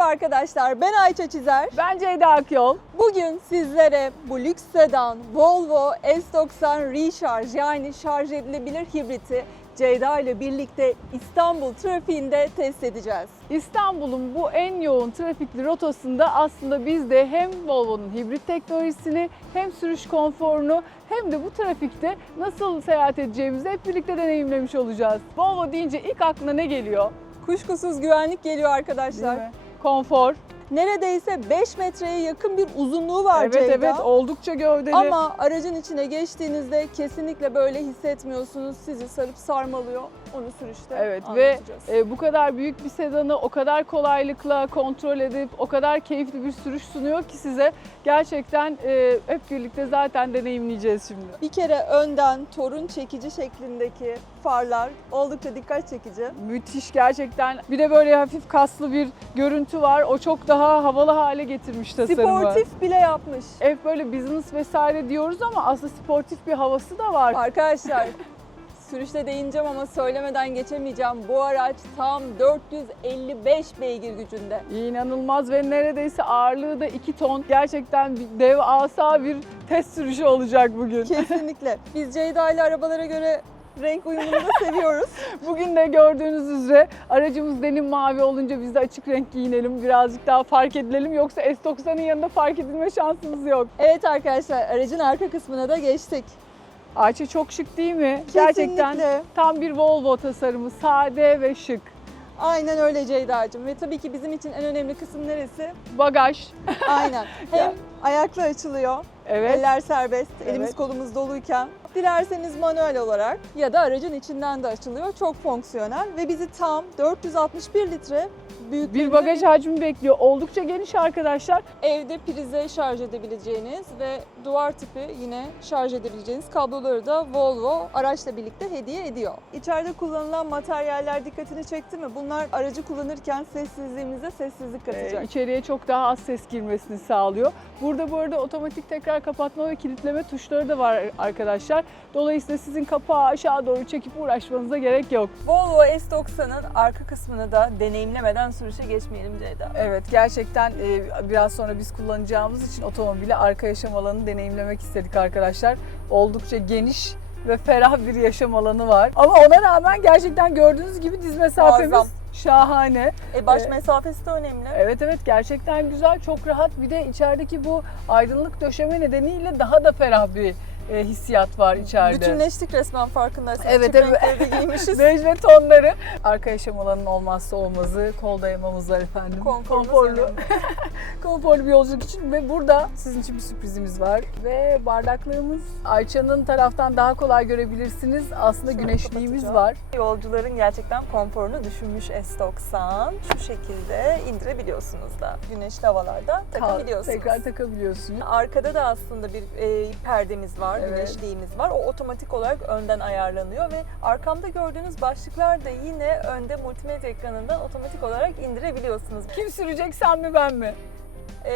Merhaba arkadaşlar, ben Ayça Çizer. Ben Ceyda Akyol. Bugün sizlere bu lüks sedan Volvo S90 Recharge yani şarj edilebilir hibriti Ceyda ile birlikte İstanbul trafiğinde test edeceğiz. İstanbul'un bu en yoğun trafikli rotasında aslında biz de hem Volvo'nun hibrit teknolojisini hem sürüş konforunu hem de bu trafikte nasıl seyahat edeceğimizi hep birlikte deneyimlemiş olacağız. Volvo deyince ilk aklına ne geliyor? Kuşkusuz güvenlik geliyor arkadaşlar. Konfor. Neredeyse 5 metreye yakın bir uzunluğu var evet Ceyda. evet oldukça gövdeli. Ama aracın içine geçtiğinizde kesinlikle böyle hissetmiyorsunuz. Sizi sarıp sarmalıyor. Onu sürüşte Evet ve e, bu kadar büyük bir sedanı o kadar kolaylıkla kontrol edip o kadar keyifli bir sürüş sunuyor ki size gerçekten e, hep birlikte zaten deneyimleyeceğiz şimdi. Bir kere önden torun çekici şeklindeki farlar oldukça dikkat çekici. Müthiş gerçekten. Bir de böyle hafif kaslı bir görüntü var. O çok daha havalı hale getirmiş tasarımı. Sportif bile yapmış. Hep böyle business vesaire diyoruz ama aslında sportif bir havası da var. Arkadaşlar sürüşte değineceğim ama söylemeden geçemeyeceğim. Bu araç tam 455 beygir gücünde. İnanılmaz ve neredeyse ağırlığı da 2 ton. Gerçekten bir devasa bir test sürüşü olacak bugün. Kesinlikle. Biz Ceyda ile arabalara göre renk uyumunu da seviyoruz. Bugün de gördüğünüz üzere aracımız denim mavi olunca biz de açık renk giyinelim. Birazcık daha fark edilelim. Yoksa S90'ın yanında fark edilme şansımız yok. Evet arkadaşlar aracın arka kısmına da geçtik. Ayça çok şık değil mi? Gerçekten Kesinlikle. tam bir Volvo tasarımı. Sade ve şık. Aynen öyle Ceyda'cığım. Ve tabii ki bizim için en önemli kısım neresi? Bagaj. Aynen. Hem ayakla açılıyor, Evet. eller serbest, elimiz Evet. kolumuz doluyken. Dilerseniz manuel olarak ya da aracın içinden de açılıyor. Çok fonksiyonel ve bizi tam 461 litre büyük Bir bagaj hacmi bekliyor. Oldukça geniş arkadaşlar. Evde prize şarj edebileceğiniz ve duvar tipi yine şarj edebileceğiniz kabloları da Volvo araçla birlikte hediye ediyor. İçeride kullanılan materyaller dikkatini çekti mi? Bunlar aracı kullanırken sessizliğimize sessizlik katacak. Ee, içeriye çok daha az ses girmesini sağlıyor. Burada bu arada otomatik tekrar kapatma ve kilitleme tuşları da var arkadaşlar. Dolayısıyla sizin kapağı aşağı doğru çekip uğraşmanıza gerek yok. Volvo S90'ın arka kısmını da deneyimlemeden sürüşe geçmeyelim Ceyda. Evet gerçekten e, biraz sonra biz kullanacağımız için otomobili arka yaşam alanını deneyimlemek istedik arkadaşlar. Oldukça geniş ve ferah bir yaşam alanı var. Ama ona rağmen gerçekten gördüğünüz gibi diz mesafemiz Muazzam. şahane. E baş Ee, mesafesi de önemli. Evet evet gerçekten güzel, çok rahat. Bir de içerideki bu aydınlık döşeme nedeniyle daha da ferah bir e, hissiyat var içeride. Bütünleştik resmen farkındaysan. Evet, Açık evet. giymişiz. Bej ve tonları. Arka yaşam alanının olmazsa olmazı kol dayamamız var efendim. Konforlu. önemli. Konforlu bir yolculuk için ve burada sizin için bir sürprizimiz var. Ve bardaklığımız Ayça'nın taraftan daha kolay görebilirsiniz. Aslında Şöyle güneşliğimiz var. Yolcuların gerçekten konforunu düşünmüş S90. Şu şekilde indirebiliyorsunuz da. Güneşli havalarda takabiliyorsunuz. Tekrar takabiliyorsunuz. Arkada da aslında bir e, perdemiz var, Evet. güneşliğimiz var. O otomatik olarak önden ayarlanıyor ve arkamda gördüğünüz başlıklar da yine önde multimedya ekranından otomatik olarak indirebiliyorsunuz. Kim sürecek sen mi ben mi? E,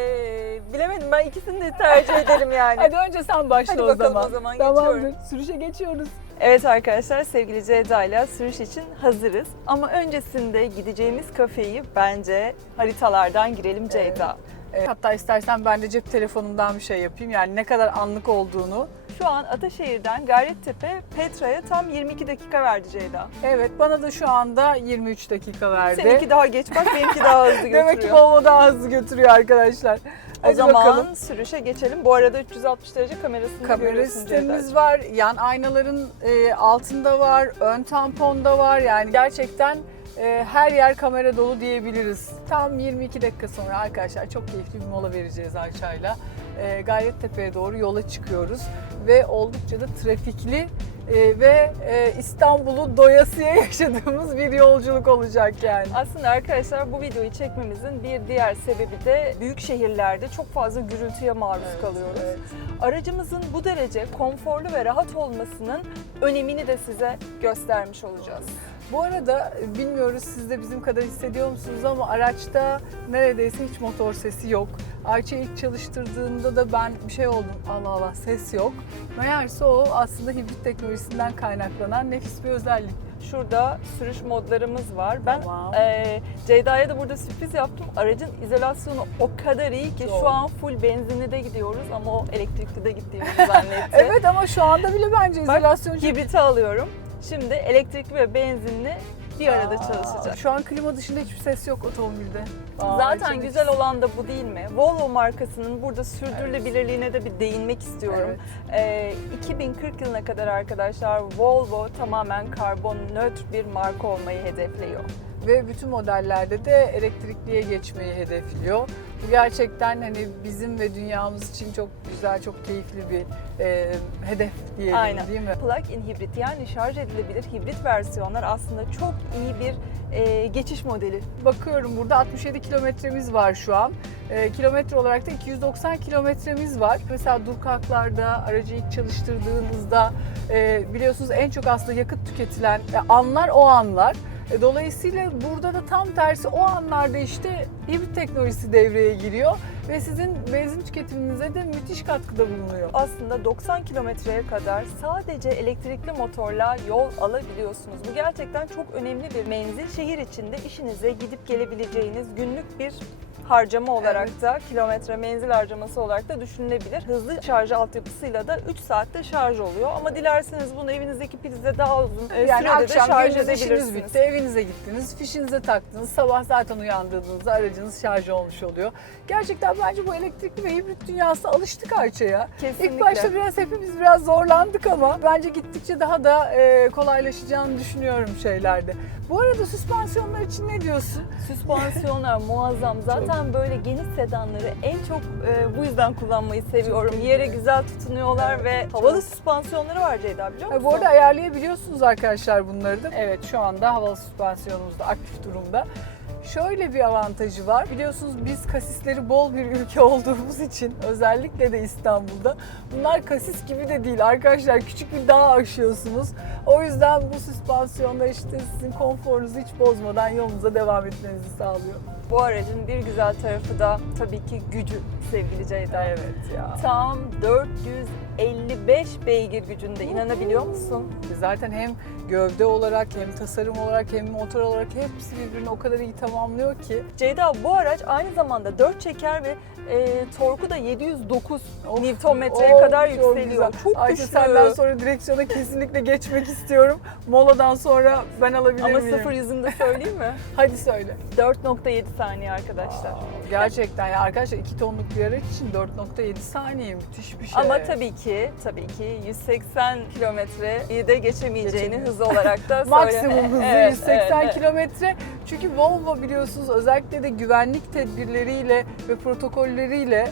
bilemedim ben ikisini de tercih ederim yani. Hadi önce sen başla Hadi o bakalım zaman. o zaman, Tamamdır. geçiyorum. Sürüşe geçiyoruz. Evet arkadaşlar sevgili Ceyda ile sürüş için hazırız. Ama öncesinde gideceğimiz kafeyi bence haritalardan girelim Ceyda. Evet. Hatta istersen ben de cep telefonumdan bir şey yapayım. Yani ne kadar anlık olduğunu. Şu an Ataşehir'den Gayrettepe Petra'ya tam 22 dakika verdi Ceyda. Evet bana da şu anda 23 dakika verdi. Seninki daha geç bak benimki daha hızlı götürüyor. Demek ki Volvo daha hızlı götürüyor arkadaşlar. o Hadi zaman bakalım. sürüşe geçelim. Bu arada 360 derece kamerasını Kamera görüyorsun sistemimiz var, yan aynaların e, altında var, ön tamponda var. Yani gerçekten e, her yer kamera dolu diyebiliriz. Tam 22 dakika sonra arkadaşlar çok keyifli bir mola vereceğiz Ayça'yla. E, Gayrettepe'ye doğru yola çıkıyoruz ve oldukça da trafikli e, ve e, İstanbul'u doyasıya yaşadığımız bir yolculuk olacak yani. Aslında arkadaşlar bu videoyu çekmemizin bir diğer sebebi de büyük şehirlerde çok fazla gürültüye maruz kalıyoruz. Evet. Aracımızın bu derece konforlu ve rahat olmasının önemini de size göstermiş olacağız. Bu arada e, bilmiyoruz siz de bizim kadar hissediyor musunuz ama araçta neredeyse hiç motor sesi yok. Ayça ilk çalıştırdığımda da ben bir şey oldum. Allah Allah ses yok. Meğerse o aslında hibrit teknolojisinden kaynaklanan nefis bir özellik. Şurada sürüş modlarımız var. Ben Tamam. e, Ceyda'ya da burada sürpriz yaptım. Aracın izolasyonu o kadar iyi ki Çok. şu an full benzinli de gidiyoruz ama o elektrikli de gittiğimizi zannetti. Evet ama şu anda bile bence izolasyon çok Hibriti alıyorum. Şimdi elektrikli ve benzinli bir arada Aa, çalışacak. Şu an klima dışında hiçbir ses yok otomobilde. Aa, Zaten içindeki- güzel olan da bu değil mi? Volvo markasının burada sürdürülebilirliğine de bir değinmek istiyorum. Evet. Ee, 2040 yılına kadar arkadaşlar Volvo tamamen karbon nötr bir marka olmayı hedefliyor. Ve bütün modellerde de elektrikliye geçmeyi hedefliyor. Bu gerçekten hani bizim ve dünyamız için çok güzel, çok keyifli bir e, hedef diyelim Aynen. değil mi? Plug-in hibrit yani şarj edilebilir hibrit versiyonlar aslında çok iyi bir e, geçiş modeli. Bakıyorum burada 67 kilometremiz var şu an. E, kilometre olarak da 290 kilometremiz var. Mesela dur kalklarda, aracı ilk çalıştırdığınızda e, biliyorsunuz en çok aslında yakıt tüketilen e, anlar o anlar. E, Dolayısıyla burada da tam tersi o anlarda işte hibrit teknolojisi devreye giriyor ve sizin benzin tüketiminize de müthiş katkıda bulunuyor. Aslında 90 kilometreye kadar sadece elektrikli motorla yol alabiliyorsunuz. Bu gerçekten çok önemli bir menzil. Şehir içinde işinize gidip gelebileceğiniz günlük bir harcama olarak Evet. da kilometre menzil harcaması olarak da düşünülebilir. Hızlı şarj altyapısıyla da 3 saatte şarj oluyor ama dilerseniz bunu evinizdeki prize daha uzun e, Yani sürede de akşam şarj gündüz işiniz edebilirsiniz. bitti, evinize gittiniz, fişinize taktınız, sabah zaten uyandığınızda aracınız şarj olmuş oluyor. Gerçekten bence bu elektrikli ve hibrit dünyasına alıştık Ayça'ya. Kesinlikle. İlk başta biraz hepimiz biraz zorlandık ama bence gittikçe daha da e, kolaylaşacağını düşünüyorum şeylerde. Bu arada süspansiyonlar için ne diyorsun? Süspansiyonlar muazzam. Zaten böyle geniş sedanları en çok e, bu yüzden kullanmayı seviyorum. Yere güzel tutunuyorlar ve havalı süspansiyonları var Ceyda biliyor Ha, musun? bu arada ayarlayabiliyorsunuz arkadaşlar bunları da. Evet şu anda havalı süspansiyonumuz da aktif durumda. Şöyle bir avantajı var. Biliyorsunuz biz kasisleri bol bir ülke olduğumuz için özellikle de İstanbul'da bunlar kasis gibi de değil arkadaşlar. Küçük bir dağ aşıyorsunuz. O yüzden bu süspansiyonlar işte sizin konforunuzu hiç bozmadan yolunuza devam etmenizi sağlıyor. Bu aracın bir güzel tarafı da tabii ki gücü sevgili Ceyda. Evet ya. Tam 455 beygir gücünde inanabiliyor musun? Zaten hem gövde olarak hem tasarım olarak hem motor olarak hepsi birbirini o kadar iyi tamamlıyor ki. Ceyda bu araç aynı zamanda 4 çeker ve e, torku da 709 Of, Newtonmetreye of, kadar çok yükseliyor. güzel. Çok Ayşe güçlü. senden sonra direksiyona kesinlikle geçmek istiyorum. Moladan sonra ben alabilir Ama miyim? sıfır yüzünde söyleyeyim mi? Hadi söyle. 4.7 saniye arkadaşlar. Gerçekten ya arkadaşlar 2 tonluk bir araç için 4.7 saniye müthiş bir şey. Ama tabii ki tabii ki 180 kilometreyi de geçemeyeceğini Geçemiyor. hız olarak da. Maksimum hızı Evet, 180 evet, evet. kilometre. Çünkü Volvo biliyorsunuz özellikle de güvenlik tedbirleriyle ve protokolleriyle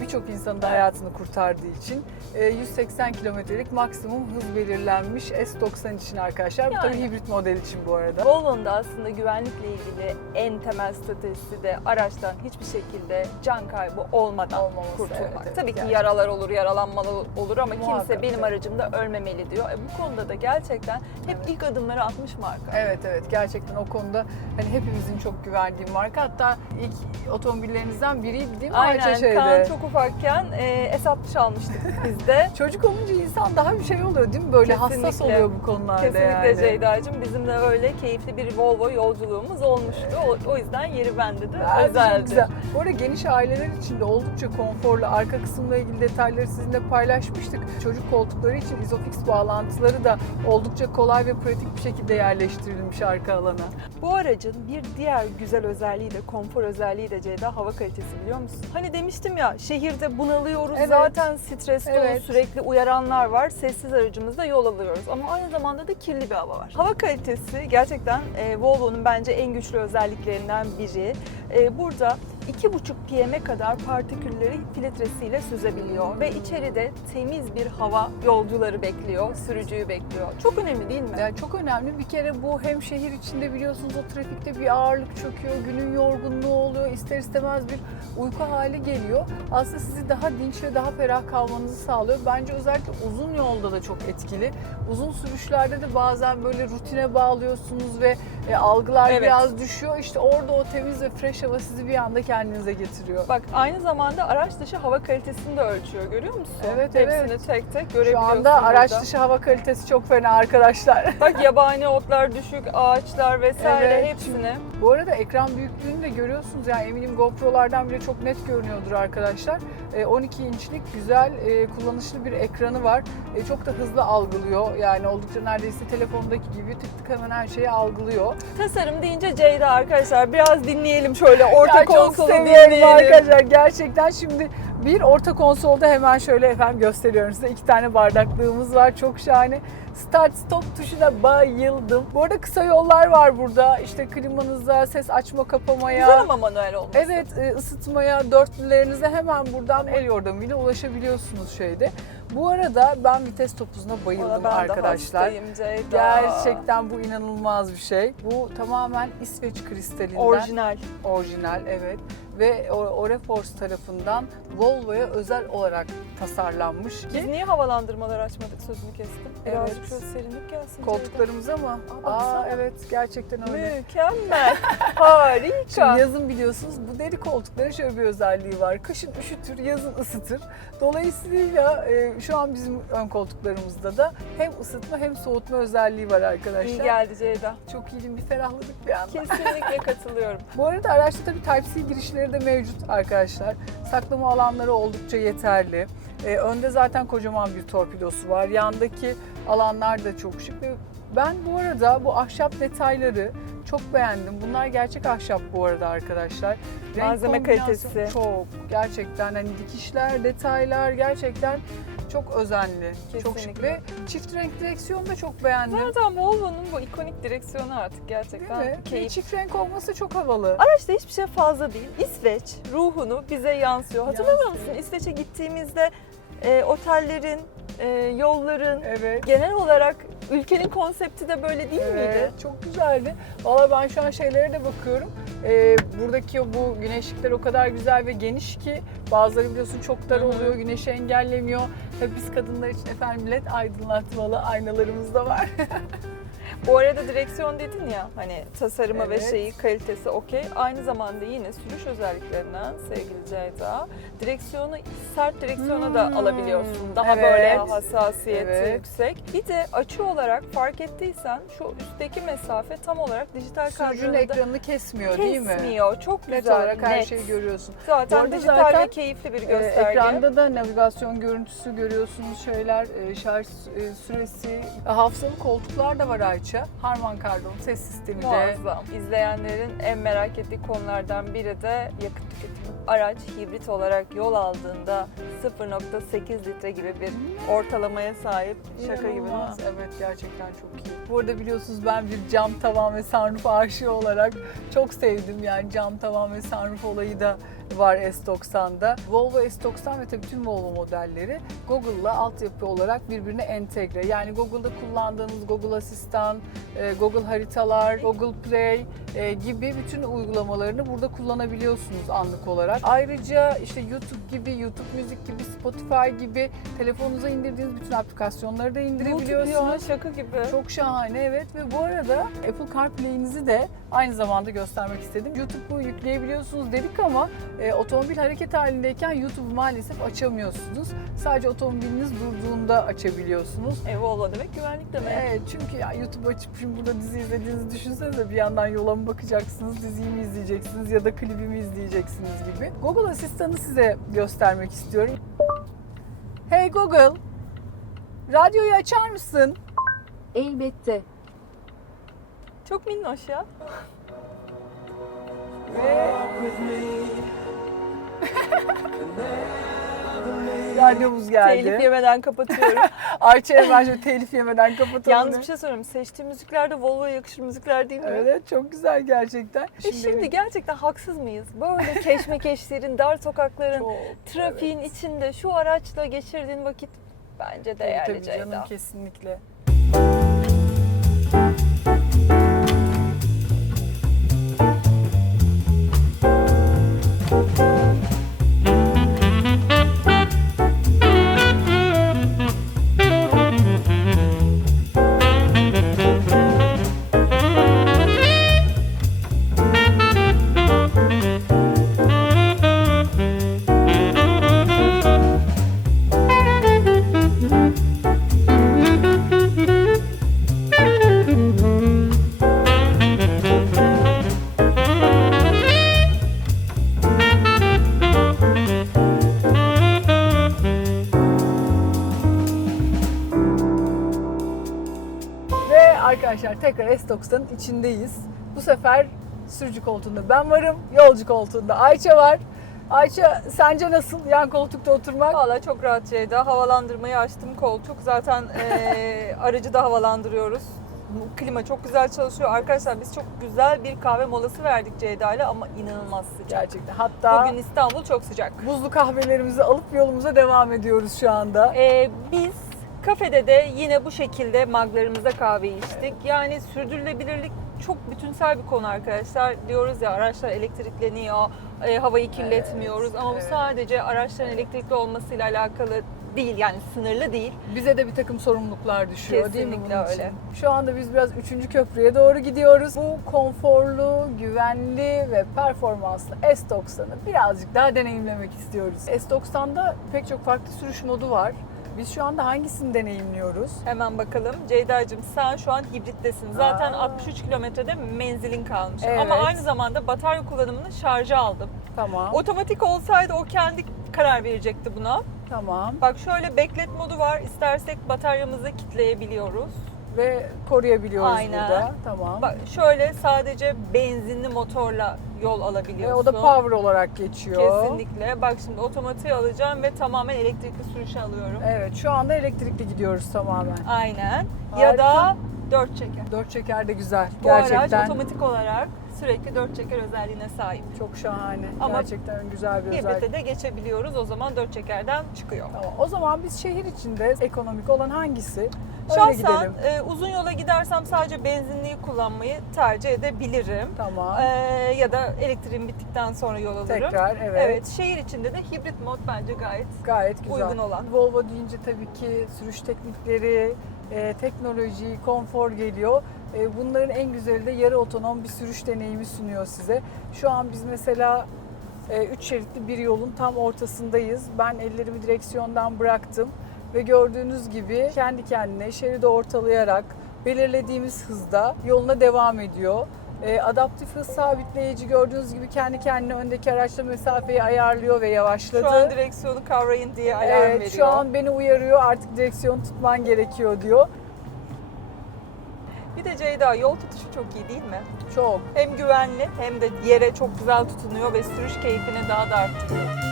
birçok insanın da hayatını kurtardığı için e, 180 kilometrelik maksimum hız belirlenmiş S90 için arkadaşlar. Bu tabii Yani. hibrit model için bu arada. Volvo'nun da aslında güvenlikle ilgili en temel stratejisi de araçtan hiçbir şekilde can kaybı olmadan Olmaması, kurtulmak. evet, evet, Tabii ki yaralar olur, yaralanmalı olur ama Muhakkak, kimse benim evet. aracımda ölmemeli diyor. E, bu konuda da gerçekten hep Evet. ilk adımları atmış marka. Evet evet gerçekten o konuda hani hepimizin çok güvendiği marka. Hatta ilk otomobillerinizden biriydi değil mi Ayça Aynen. şeyde? Çok ufakken e, S60 almıştık biz de. Çocuk olunca insan daha bir şey oluyor değil mi? Böyle hassas Kesinlikle. oluyor bu konularda Kesinlikle yani. Ceyda'cığım. Bizim de öyle keyifli bir Volvo yolculuğumuz olmuştu. O, o yüzden yeri bende de çok özeldi. güzel. Bu arada geniş aileler için de oldukça konforlu. Arka kısımla ilgili detayları sizinle paylaşmıştık. Çocuk koltukları için Isofix bağlantıları da oldukça kolay ve pratik bir şekilde yerleştirilmiş arka alana. Bu aracın bir diğer güzel özelliği de, konfor özelliği de Ceyda hava kalitesi biliyor musun? Hani demiştim ya şehirde bunalıyoruz Evet. zaten stres dolu Evet. sürekli uyaranlar var. Sessiz aracımızda yol alıyoruz ama aynı zamanda da kirli bir hava var. Hava kalitesi gerçekten e, Volvo'nun bence en güçlü özelliklerinden biri. E, burada 2,5 pm'e kadar partikülleri filtresiyle süzebiliyor ve içeride temiz bir hava yolcuları bekliyor, sürücüyü bekliyor. Çok önemli değil mi? Yani çok önemli. Bir kere bu hem şehir içinde biliyorsunuz o trafikte bir ağırlık çöküyor, günün yorgunluğu oluyor, ister istemez bir uyku hali geliyor. Aslında sizi daha dinç ve daha ferah kalmanızı sağlıyor. Bence özellikle uzun yolda da çok etkili. Uzun sürüşlerde de bazen böyle rutine bağlıyorsunuz ve e, algılar Evet. biraz düşüyor. İşte orada o temiz ve fresh hava sizi bir anda kendinize getiriyor. Bak aynı zamanda araç dışı hava kalitesini de ölçüyor görüyor musun? Evet, Hepsini evet. tek tek Şu görebiliyorsun anda araç burada. dışı hava kalitesi çok fena arkadaşlar. Bak yabani otlar düşük, ağaçlar vesaire Evet. hepsini. Bu arada ekran büyüklüğünü de görüyorsunuz. Yani eminim GoPro'lardan bile çok net görünüyordur arkadaşlar. E, 12 inçlik güzel e, kullanışlı bir ekranı var. E, Çok da hızlı algılıyor. Yani oldukça neredeyse telefondaki gibi tık tık hemen her şeyi algılıyor. Tasarım deyince Ceyda arkadaşlar biraz dinleyelim şöyle orta konsolu dinleyelim. arkadaşlar gerçekten. Şimdi bir orta konsolda hemen şöyle efendim gösteriyorum size. iki tane bardaklığımız var. Çok şahane. Start stop tuşuna bayıldım. Bu arada kısa yollar var burada. İşte klimanıza, ses açma kapamaya. Güzel ama manuel olması. Evet e, ısıtmaya, dörtlülerinize hemen buradan el yordamıyla ulaşabiliyorsunuz şeyde. Bu arada ben vites topuzuna bayıldım ben arkadaşlar. Gerçekten bu inanılmaz bir şey. Bu tamamen İsveç kristalinden. Orijinal. Orijinal evet. Ve Oreforce tarafından Volvo'ya özel olarak tasarlanmış Biz ki niye havalandırmalar açmadık sözünü kestim. Birazcık Evet. şöyle serinlik gelsin. Koltuklarımıza mı? Aa. Aa evet gerçekten öyle. Mükemmel. Harika. Şimdi yazın biliyorsunuz bu deri koltukların şöyle bir özelliği var. Kışın üşütür, yazın ısıtır. Dolayısıyla e, şu an bizim ön koltuklarımızda da hem ısıtma hem soğutma özelliği var arkadaşlar. İyi geldi Ceyda. Çok iyi bir ferahladık bir anda. Kesinlikle katılıyorum. Bu arada araçta tabii Type-C girişleri de mevcut arkadaşlar. Saklama alanları oldukça yeterli. Ee, önde zaten kocaman bir torpidosu var. Yandaki alanlar da çok şık. Ve Ben bu arada bu ahşap detayları çok beğendim. Bunlar gerçek ahşap bu arada arkadaşlar. Renk Malzeme kalitesi. Çok. Gerçekten hani dikişler, detaylar gerçekten çok özenli. Çok şık Kesinlikle. ve çift renk direksiyonu da çok beğendim. Zaten Volvo'nun bu ikonik direksiyonu artık Değil gerçekten mi? Keyif. çift renk olması çok havalı. Araçta hiçbir şey fazla değil. İsveç ruhunu bize yansıyor. Hatırlamıyor Yansıyor. musun? İsveç'e gittiğimizde e, otellerin, e, yolların, Evet. genel olarak ülkenin konsepti de böyle değil miydi? Evet, çok güzeldi. Valla ben şu an şeylere de bakıyorum. Ee, buradaki bu güneşlikler o kadar güzel ve geniş ki bazıları biliyorsun çok dar oluyor, güneşi engellemiyor. Tabii biz kadınlar için efendim led aydınlatmalı aynalarımız da var. Bu arada direksiyon dedin ya hani tasarımı ve Evet. şeyi kalitesi okey. Aynı zamanda yine sürüş özelliklerinden sevgili Ceyda direksiyonu sert direksiyona da Hmm, alabiliyorsun. Daha evet. böyle hassasiyeti Evet. yüksek. Bir de açı olarak fark ettiysen şu üstteki mesafe tam olarak dijital kadranında ekranını kesmiyor, değil mi? kesmiyor. Çok Net güzel, olarak her net. şeyi görüyorsun. Zaten dijital zaten, ve keyifli bir Ee, gösterge. ekranda da navigasyon görüntüsü görüyorsunuz şeyler, e, şarj e, süresi, e, hafızalı koltuklar da var Ayça. Harman Kardon ses sistemi de. Muazzam. İzleyenlerin en merak ettiği konulardan biri de yakıt tüketimi. Araç hibrit olarak yol aldığında 0.8 litre gibi bir ortalamaya sahip. Şaka gibi değil mi? Evet gerçekten çok iyi. Bu arada biliyorsunuz ben bir cam tavan ve sunroof aşığı olarak çok sevdim. Yani cam tavan ve sunroof olayı da var S90'da. Volvo S90 ve tabii tüm Volvo modelleri Google'la altyapı olarak birbirine entegre. Yani Google'da kullandığınız Google Asistan, e, Google Haritalar, Google Play e, gibi bütün uygulamalarını burada kullanabiliyorsunuz anlık olarak. Ayrıca işte YouTube gibi, YouTube Müzik gibi, Spotify gibi telefonunuza indirdiğiniz bütün aplikasyonları da indirebiliyorsunuz. YouTube şaka gibi. Çok şahane evet ve bu arada Apple CarPlay'inizi de aynı zamanda göstermek istedim. YouTube'u yükleyebiliyorsunuz dedik ama e, otomobil hareket halindeyken YouTube'u maalesef açamıyorsunuz. Sadece otomobiliniz durduğunda açabiliyorsunuz. E, Volvo demek güvenlik demek. Evet çünkü ya YouTube açıp şimdi burada dizi izlediğinizi düşünsenize bir yandan yola mı bakacaksınız, diziyi mi izleyeceksiniz ya da klibimi izleyeceksiniz gibi. Google Asistan'ı size göstermek istiyorum. Hey Google, radyoyu açar mısın? Elbette. Çok minnoş ya. Radyomuz geldi. Telif yemeden kapatıyorum. Ayça şöyle telif yemeden kapatalım. Yalnız bir şey söyleyeyim. Seçtiğim müzikler de Volvo'ya yakışır müzikler değil mi? Evet çok güzel gerçekten. E şimdi gerçekten haksız mıyız? Böyle keşmekeşlerin, dar sokakların, çok, trafiğin evet. içinde şu araçla geçirdiğin vakit bence Tabii, değerli tabii Ceyda. canım kesinlikle. İçindeyiz. Bu sefer sürücü koltuğunda ben varım, yolcu koltuğunda Ayça var. Ayça sence nasıl yan koltukta oturmak? Valla çok rahat Ceyda. Havalandırmayı açtım koltuk. Zaten eee, aracı da havalandırıyoruz. Klima çok güzel çalışıyor. Arkadaşlar biz çok güzel bir kahve molası verdik Ceyda ile ama inanılmaz sıcak. Gerçekten. Hatta Bugün İstanbul çok sıcak. buzlu kahvelerimizi alıp yolumuza devam ediyoruz şu anda. Ee, biz kafede de yine bu şekilde maglarımızda kahve içtik. Yani sürdürülebilirlik çok bütünsel bir konu arkadaşlar. Diyoruz ya araçlar elektrikleniyor, e, havayı kirletmiyoruz ama bu evet. sadece araçların elektrikli olmasıyla alakalı değil yani sınırlı değil. Bize de bir takım sorumluluklar düşüyor değil mi Kesinlikle bunun için? öyle. Şu anda biz biraz 3. köprüye doğru gidiyoruz. Bu konforlu, güvenli ve performanslı S90'ı birazcık daha deneyimlemek istiyoruz. S90'da pek çok farklı sürüş modu var. Biz şu anda hangisini deneyimliyoruz? Hemen bakalım. Ceyda'cığım sen şu an hibrittesin. Zaten Aa. 63 kilometrede menzilin kalmış. Evet. Ama aynı zamanda batarya kullanımını şarja aldım. Tamam. Otomatik olsaydı o kendi karar verecekti buna. Tamam. Bak şöyle beklet modu var. İstersek bataryamızı kitleyebiliyoruz. Ve koruyabiliyoruz Aynen. burada. Tamam. Bak şöyle sadece benzinli motorla yol alabiliyorsun. Ve o da power olarak geçiyor. Kesinlikle. Bak şimdi otomatiğe alacağım ve tamamen elektrikli sürüşe alıyorum. Evet şu anda elektrikli gidiyoruz tamamen. Aynen. Harika. Ya da dört çeker. Dört çeker de güzel. Bu araç Gerçekten otomatik olarak sürekli dört çeker özelliğine sahip. çok şahane. Ama Gerçekten güzel bir özellik. Hibrite de geçebiliyoruz. O zaman dört çekerden çıkıyor. Tamam. O zaman biz şehir içinde ekonomik olan hangisi? Öyle Şahsen gidelim. e, uzun yola gidersem sadece benzinliği kullanmayı tercih edebilirim. Tamam. Ee, ya da elektriğim bittikten sonra yol alırım. Tekrar evet. Evet, şehir içinde de hibrit mod bence gayet Gayet güzel. uygun olan. Volvo deyince tabii ki sürüş teknikleri, e, teknoloji, konfor geliyor. E, bunların en güzeli de yarı otonom bir sürüş deneyimi sunuyor size. Şu an biz mesela 3 şeritli bir yolun tam ortasındayız. Ben ellerimi direksiyondan bıraktım ve gördüğünüz gibi kendi kendine şeridi ortalayarak belirlediğimiz hızda yoluna devam ediyor. E, adaptif hız sabitleyici gördüğünüz gibi kendi kendine öndeki araçla mesafeyi ayarlıyor ve yavaşladı. Şu an direksiyonu kavrayın diye alarm Evet veriyor. şu an beni uyarıyor artık direksiyon tutman gerekiyor diyor. Bir de Ceyda yol tutuşu çok iyi değil mi? Çok. Hem güvenli hem de yere çok güzel tutunuyor ve sürüş keyfini daha da arttırıyor.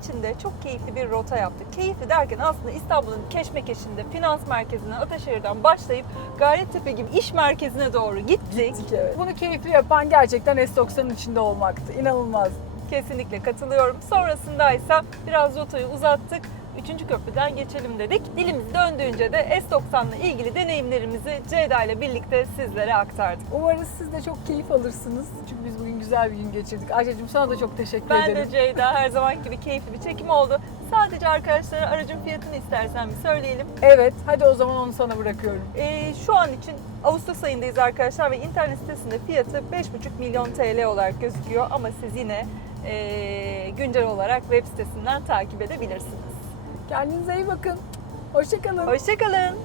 İçinde çok keyifli bir rota yaptık. Keyifli derken aslında İstanbul'un keşmekeşinde finans merkezinden Ataşehir'den başlayıp Gayrettepe gibi iş merkezine doğru gittik. Gittik, evet. Bunu keyifli yapan gerçekten S90'ın içinde olmaktı. İnanılmaz. Kesinlikle katılıyorum. Sonrasında ise biraz rotayı uzattık. Üçüncü köprüden geçelim dedik. Dilimiz döndüğünce de S90 ile ilgili deneyimlerimizi Ceyda ile birlikte sizlere aktardık. Umarız siz de çok keyif alırsınız. Çünkü biz bugün güzel bir gün geçirdik. Ayşe'cim sana da çok teşekkür Ben ederim. de Ceyda her zaman gibi keyifli bir çekim oldu. Sadece arkadaşlara aracın fiyatını istersen bir söyleyelim. Evet hadi o zaman onu sana bırakıyorum. Ee, şu an için Ağustos ayındayız arkadaşlar ve internet sitesinde fiyatı 5,5 milyon TL olarak gözüküyor. Ama siz yine ee, güncel olarak web sitesinden takip edebilirsiniz. Kendinize iyi bakın. Hoşçakalın. Hoşçakalın.